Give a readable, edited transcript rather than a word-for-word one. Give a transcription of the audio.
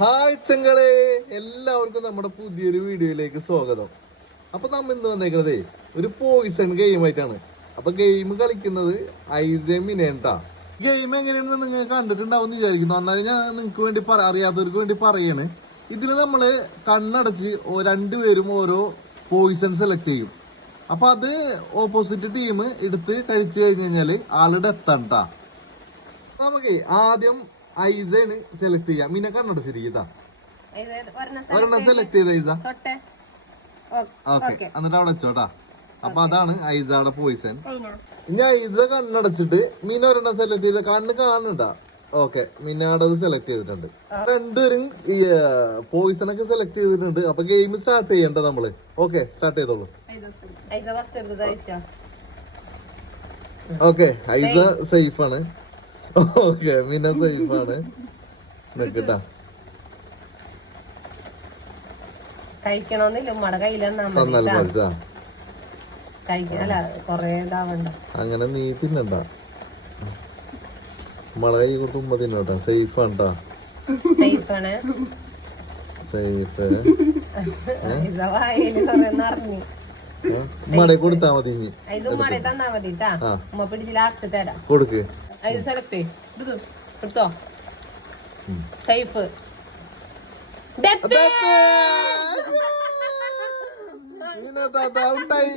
Hi ചെങ്ങളെ, എല്ലാവർക്കും നമ്മുടെ പുതിയൊരു വീഡിയോയിലേക്ക് സ്വാഗതം. അപ്പൊ നമ്മ ഇന്ന് വന്നേക്കണതേ ഒരു പോയിസൺ ഗെയിം ആയിട്ടാണ്. അപ്പൊ ഗെയിം കളിക്കുന്നത് ഐസമിനേട്ടാ. ഗെയിം എങ്ങനെയാണെന്ന് നിങ്ങൾ കണ്ടിട്ടുണ്ടാവും എന്ന് വിചാരിക്കുന്നു. എന്നാലും ഞാൻ നിങ്ങൾക്ക് വേണ്ടി അറിയാത്തവർക്ക് വേണ്ടി പറയാണ്. ഇതിൽ നമ്മള് കണ്ണടച്ച് രണ്ടുപേരും ഓരോ പോയിസൺ സെലക്ട് ചെയ്യും. അപ്പൊ അത് ഓപ്പോസിറ്റ് ടീം എടുത്ത് കഴിച്ചു കഴിഞ്ഞാല് ആളുടെ എത്തണ്ടാ. നമുക്ക് ആദ്യം ഐസയാണ് സെലക്ട് ചെയ്യാം. മീനെ കണ്ണടച്ചിരിക്കട്ടാ. ഒരെണ്ണം സെലക്ട് ചെയ്ത ഐസ. ഓക്കെ, എന്നിട്ട് അവിടെ വെച്ചോട്ടാ. അപ്പൊ അതാണ് ഐസയുടെ പോയിസൺ. ഇനി ഐസ കണ്ണടച്ചിട്ട് മീന ഒരെണ്ണം സെലക്ട് ചെയ്ത കണ്ണ് കാണുന്നുണ്ടാ. ഓക്കെ, മീനാടത് സെലക്ട് ചെയ്തിട്ടുണ്ട്. രണ്ടുപേരും ഈ പോയിസൺ ഒക്കെ സെലക്ട് ചെയ്തിട്ടുണ്ട്. അപ്പൊ ഗെയിം സ്റ്റാർട്ട് ചെയ്യണ്ട നമ്മള്. ഓക്കെ, സ്റ്റാർട്ട് ചെയ്തോളൂ. ഓക്കെ, ഐസ സേഫ് ആണ്. ഓക്കെ, മീന സേഫ് ആണ്. നിക്കട്ടാ, കഴിക്കണമെന്നില്ല ഉമ്മടെ കയ്യിലെന്നാ കഴിക്കാനല്ല കൊറേ ഇതാവണ്ട. അങ്ങനെ നീ തിന്നണ്ട. മഴ കൈ കൊടുത്ത് ഉമ്മ തിന്നോട്ടാ. സേഫ് ആണ്ടാ. സേഫാണ്. സേഫ്. വായില് കൊറേ നിറഞ്ഞു. മട കൊടുത്താ മതി. ഇനി ഇത് ഉമ്മടെ തന്നാ മതി. ഉമ്മ പിടിച്ച് ലാസ്റ്റ് തരാം. കൊടുക്ക്. അത് സെലക്ട് എടുത്തോ. സേഫ്. ഔട്ടായി.